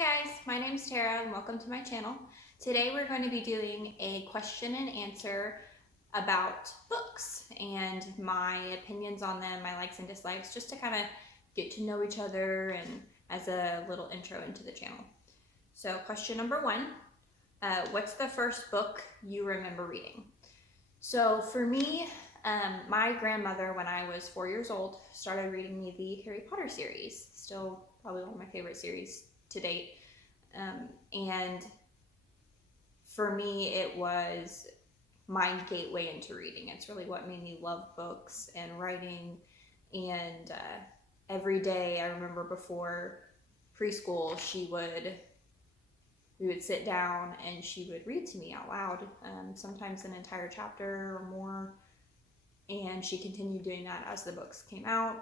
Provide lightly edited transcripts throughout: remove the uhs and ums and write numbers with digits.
Hi guys, my name is Tara and welcome to my channel. Today we're going to be doing a question and answer about books and my opinions on them, my likes and dislikes, just to kind of get to know each other and as a little intro into the channel. So question number one, what's the first book you remember reading? So for me, my grandmother, when I was 4 years old, started reading me the Harry Potter series. Still probably one of my favorite series to date. And for me, it was my gateway into reading. It's really what made me love books and writing. And every day, I remember before preschool, we would sit down and she would read to me out loud, sometimes an entire chapter or more. And she continued doing that as the books came out.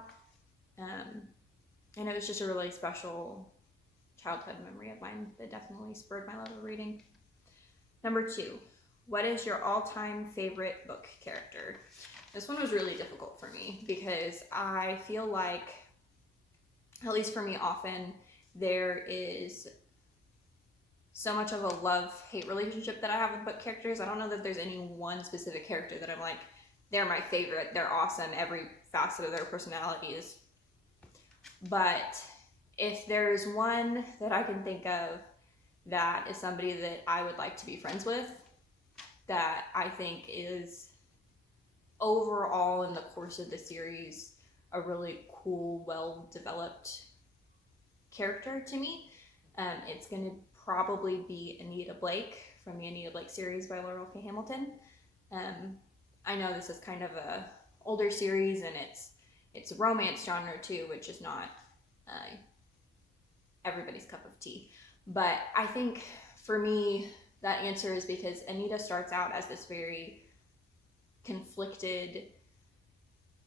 And it was just a really special childhood memory of mine that definitely spurred my love of reading. Number two, what is your all-time favorite book character? This one was really difficult for me because I feel like, at least for me, often there is so much of a love-hate relationship that I have with book characters. I don't know that there's any one specific character that I'm like, they're my favorite, they're awesome, every facet of their personality is. But if there's one that I can think of that is somebody that I would like to be friends with, that I think is overall in the course of the series a really cool, well-developed character to me, it's going to probably be Anita Blake from the Anita Blake series by Laurel K. Hamilton. I know this is kind of a older series and it's a romance genre too, which is not everybody's cup of tea. But I think for me, that answer is because Anita starts out as this very conflicted,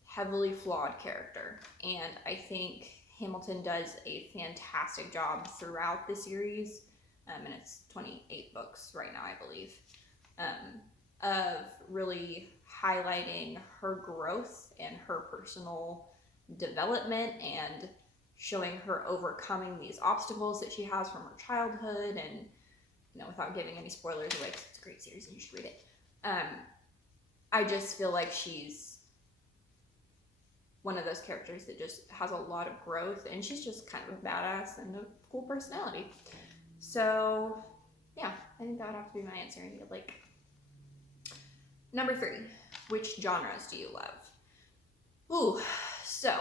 heavily flawed character. And I think Hamilton does a fantastic job throughout the series, and it's 28 books right now, I believe, of really highlighting her growth and her personal development and showing her overcoming these obstacles that she has from her childhood. And without giving any spoilers away, because it's a great series and you should read it, I just feel like she's one of those characters that just has a lot of growth, and she's just kind of a badass and a cool personality. So yeah, I think that would have to be my answer. Like, number three, which genres do you love? Ooh, so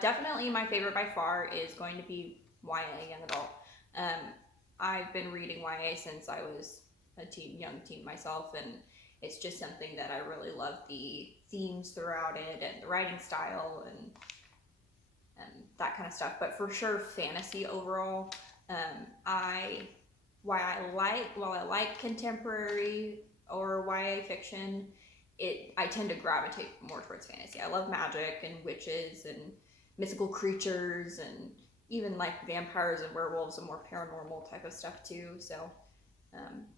definitely my favorite by far is going to be YA, young adult. I've been reading YA since I was a young teen myself, and it's just something that I really love the themes throughout it and the writing style and that kind of stuff. But for sure, fantasy overall. While I like contemporary or YA fiction, I tend to gravitate more towards fantasy. I love magic and witches and mythical creatures and even like vampires and werewolves and more paranormal type of stuff too. So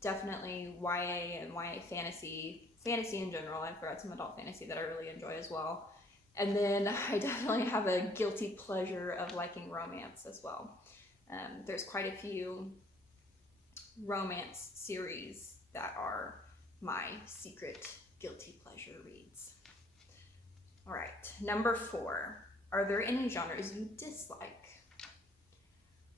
definitely YA and YA fantasy in general. I've read some adult fantasy that I really enjoy as well. And then I definitely have a guilty pleasure of liking romance as well. There's quite a few romance series that are my secret guilty pleasure reads. All right, number four, are there any genres you dislike?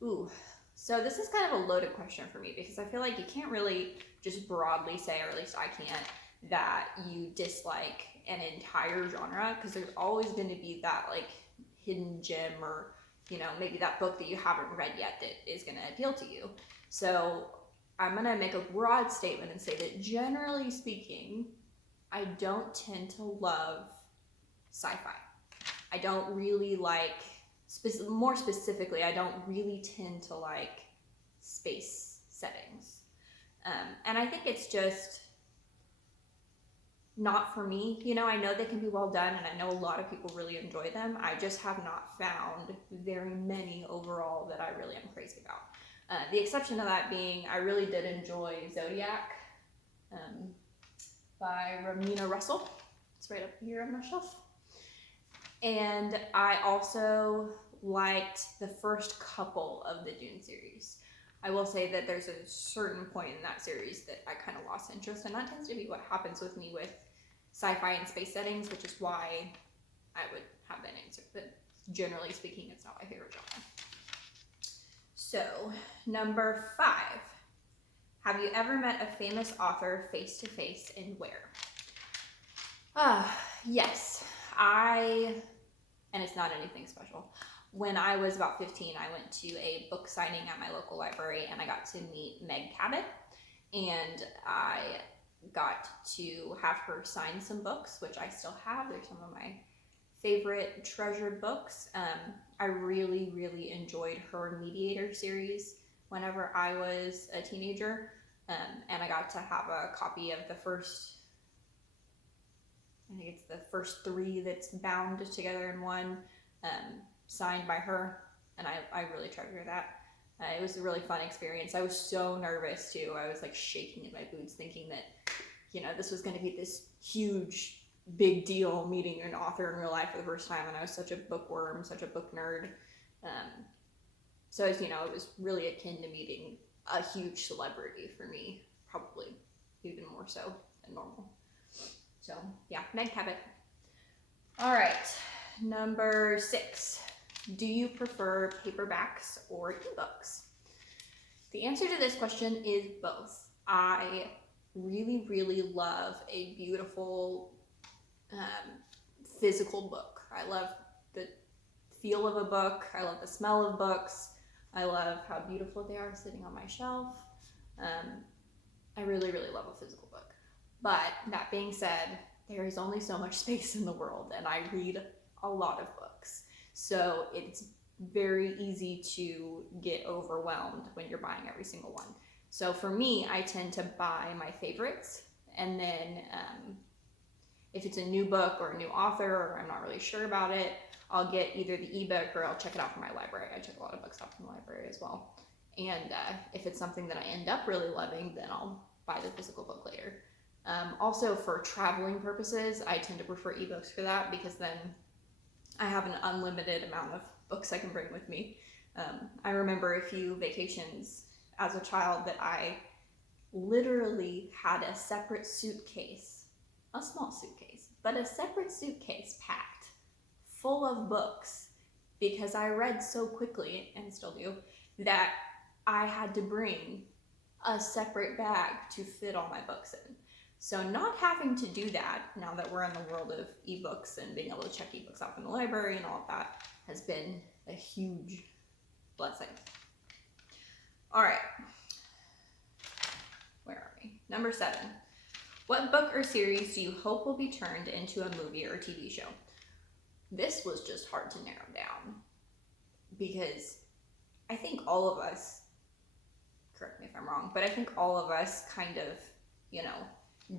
Ooh, so this is kind of a loaded question for me because I feel like you can't really just broadly say, or at least I can't, that you dislike an entire genre, because there's always going to be that like hidden gem or maybe that book that you haven't read yet that is going to appeal to you. So I'm going to make a broad statement and say that generally speaking, I don't tend to love sci-fi. I don't really like, more specifically, I don't really tend to like space settings. And I think it's just not for me. I know they can be well done, and I know a lot of people really enjoy them. I just have not found very many overall that I really am crazy about. The exception of that being, I really did enjoy Zodiac by Ramina Russell. It's right up here on my shelf. And I also liked the first couple of the Dune series. I will say that there's a certain point in that series that I kind of lost interest, and that tends to be what happens with me with sci-fi and space settings, which is why I would have that answer. But generally speaking, it's not my favorite genre. So, number 5. Have you ever met a famous author face to face, and where? Yes. And it's not anything special. When I was about 15, I went to a book signing at my local library, and I got to meet Meg Cabot, and I got to have her sign some books, which I still have. They're some of my favorite treasured books. I really, really enjoyed her Mediator series whenever I was a teenager, and I got to have a copy of the first, I think it's the first 3 that's bound together in one, signed by her, and I really treasure that. It was a really fun experience. I was so nervous too. I was like shaking in my boots thinking that, this was going to be this huge, big deal meeting an author in real life for the first time, and I was such a bookworm, such a book nerd. So as you know, it was really akin to meeting a huge celebrity for me, probably even more so than normal. So yeah, Meg Cabot. All right, number 6. Do you prefer paperbacks or ebooks? The answer to this question is both. I really, really love a beautiful physical book. I love the feel of a book. I love the smell of books. I love how beautiful they are sitting on my shelf. I really, really love a physical book. But that being said, there is only so much space in the world, and I read a lot of books. So it's very easy to get overwhelmed when you're buying every single one. So for me, I tend to buy my favorites, and then if it's a new book or a new author, or I'm not really sure about it, I'll get either the ebook or I'll check it out from my library. I check a lot of books out from the library as well. And if it's something that I end up really loving, then I'll buy the physical book later. Also, for traveling purposes, I tend to prefer ebooks for that, because then I have an unlimited amount of books I can bring with me. I remember a few vacations as a child that I literally had a separate suitcase, a small suitcase, but a separate suitcase packed full of books, because I read so quickly, and still do, that I had to bring a separate bag to fit all my books in. So not having to do that, now that we're in the world of ebooks and being able to check ebooks out from the library and all of that, has been a huge blessing. All right, where are we? Number 7. What book or series do you hope will be turned into a movie or TV show? This was just hard to narrow down, because I think all of us, correct me if I'm wrong, but I think all of us kind of,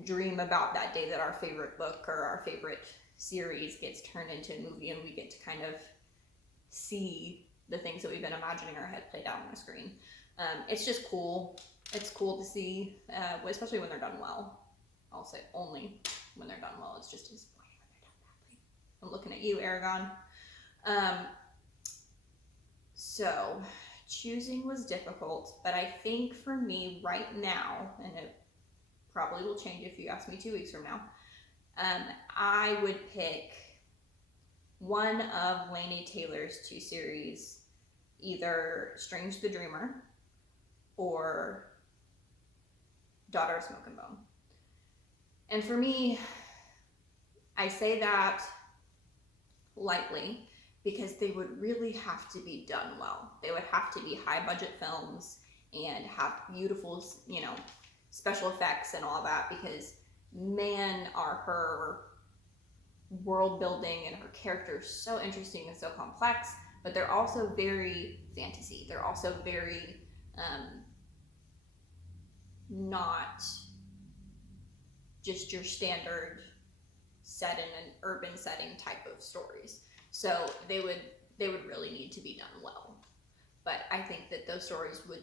dream about that day that our favorite book or our favorite series gets turned into a movie, and we get to kind of see the things that we've been imagining in our head played out on the screen. It's just cool. It's cool to see, especially when they're done well. I'll say only when they're done well. It's just disappointing when they're done badly. I'm looking at you, Aragon. So choosing was difficult, but I think for me right now, and it probably will change if you ask me 2 weeks from now, I would pick one of Laini Taylor's 2 series, either Strange the Dreamer or Daughter of Smoke and Bone. And for me, I say that lightly, because they would really have to be done well. They would have to be high budget films and have beautiful, special effects and all that, because man, are her world building and her characters so interesting and so complex, but they're also very fantasy. They're also very not just your standard set in an urban setting type of stories. So they would really need to be done well. But I think that those stories would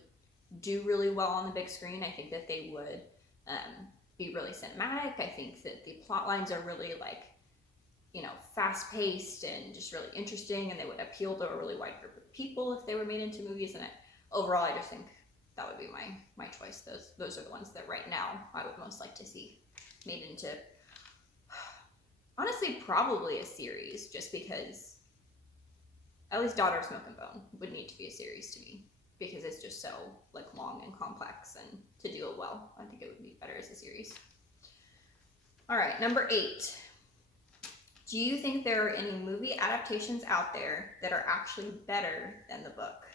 do really well on the big screen. I think that they would be really cinematic. I think that the plot lines are really fast paced and just really interesting, and they would appeal to a really wide group of people if they were made into movies. And overall, I just think that would be my choice. Those are the ones that right now I would most like to see made into, honestly, probably a series, just because at least Daughter of Smoke and Bone would need to be a series to me, because it's just so long and complex, and to do it well, I think it would be better as a series. All right, number 8. Do you think there are any movie adaptations out there that are actually better than the book?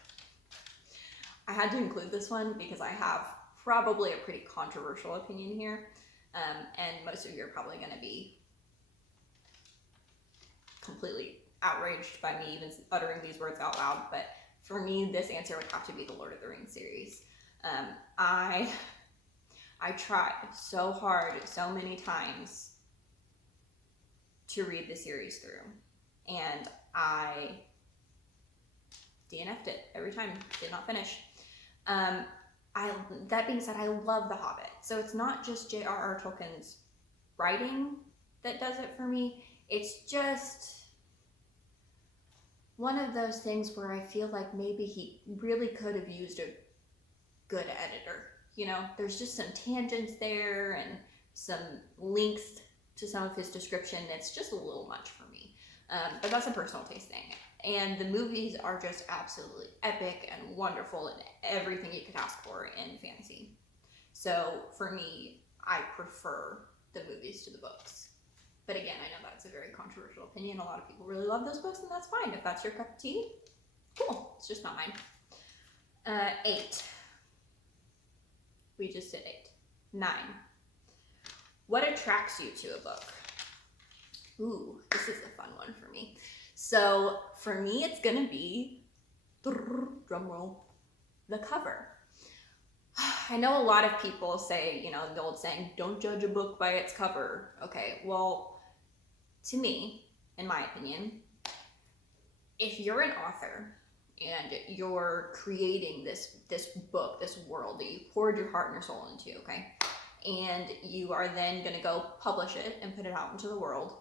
I had to include this one because I have probably a pretty controversial opinion here, and most of you are probably going to be completely outraged by me even uttering these words out loud, but for me, this answer would have to be the Lord of the Rings series. I tried so hard, so many times, to read the series through, and I DNF'd it every time, did not finish. That being said, I love The Hobbit, so it's not just J.R.R. Tolkien's writing that does it for me. It's just one of those things where I feel like maybe he really could have used a good editor. There's just some tangents there and some links to some of his description. It's just a little much for me. But that's a personal taste thing. And the movies are just absolutely epic and wonderful and everything you could ask for in fantasy. So for me, I prefer the movies to the books. But again, I know that's a very controversial opinion. A lot of people really love those books, and that's fine. If that's your cup of tea, cool. It's just not mine. 8. We just did 8. 9. What attracts you to a book? Ooh, this is a fun one for me. So for me, it's gonna be, drum roll, the cover. I know a lot of people say, the old saying, don't judge a book by its cover. Okay, well, to me, in my opinion, if you're an author and you're creating this book, this world that you poured your heart and your soul into, okay, and you are then going to go publish it and put it out into the world,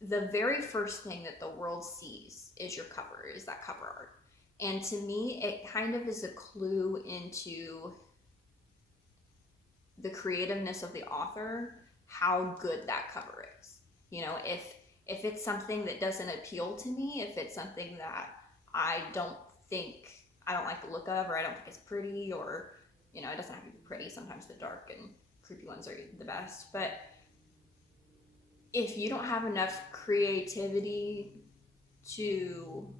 the very first thing that the world sees is your cover, is that cover art. And to me, it kind of is a clue into the creativeness of the author, how good that cover is. If it's something that doesn't appeal to me, if it's something that I don't like the look of, or I don't think it's pretty, or, it doesn't have to be pretty. Sometimes the dark and creepy ones are the best. But if you don't have enough creativity to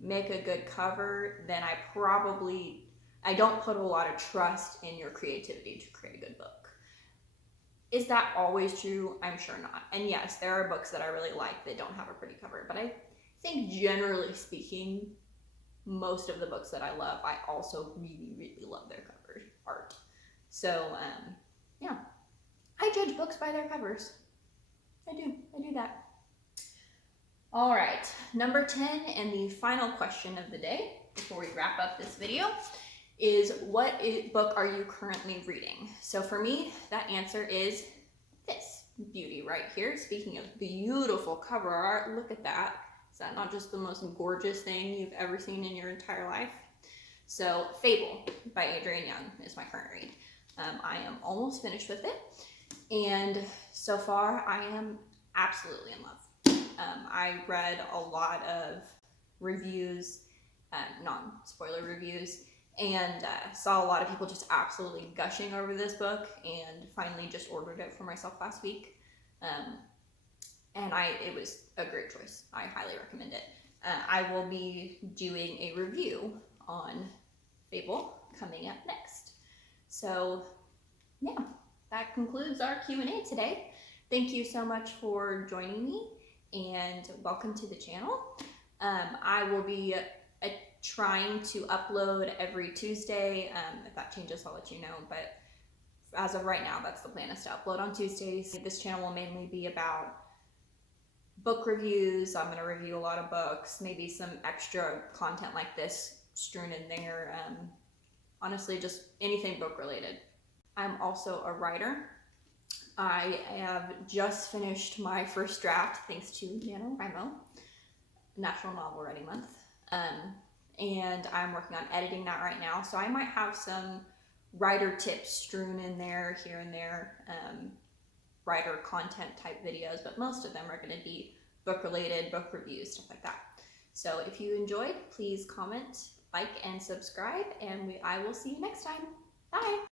make a good cover, then I don't put a lot of trust in your creativity to create a good book. Is that always true? I'm sure not. And yes, there are books that I really like that don't have a pretty cover, but I think generally speaking, most of the books that I love, I also really, really love their cover art. So, yeah, I judge books by their covers. I do that. All right, number 10 and the final question of the day before we wrap up this video is, what book are you currently reading? So for me, that answer is this beauty right here. Speaking of beautiful cover art, look at that. Is that not just the most gorgeous thing you've ever seen in your entire life? So Fable by Adrienne Young is my current read. I am almost finished with it, and so far I am absolutely in love. I read a lot of reviews, non-spoiler reviews, and saw a lot of people just absolutely gushing over this book, and finally just ordered it for myself last week. And it was a great choice. I highly recommend it. I will be doing a review on Fable coming up next. So yeah, that concludes our Q&A today. Thank you so much for joining me, and welcome to the channel. I will be trying to upload every Tuesday. If that changes, I'll let you know, but as of right now, that's the plan, is to upload on Tuesdays. This channel will mainly be about book reviews. I'm going to review a lot of books, maybe some extra content like this strewn in there. Honestly, just anything book related. I'm also a writer. I have just finished my first draft thanks to NaNoWriMo, National Novel Writing Month. And I'm working on editing that right now, so I might have some writer tips strewn in there, here and there, writer content type videos, but most of them are going to be book related, book reviews, stuff like that. So if you enjoyed, please comment, like, and subscribe, and I will see you next time. Bye!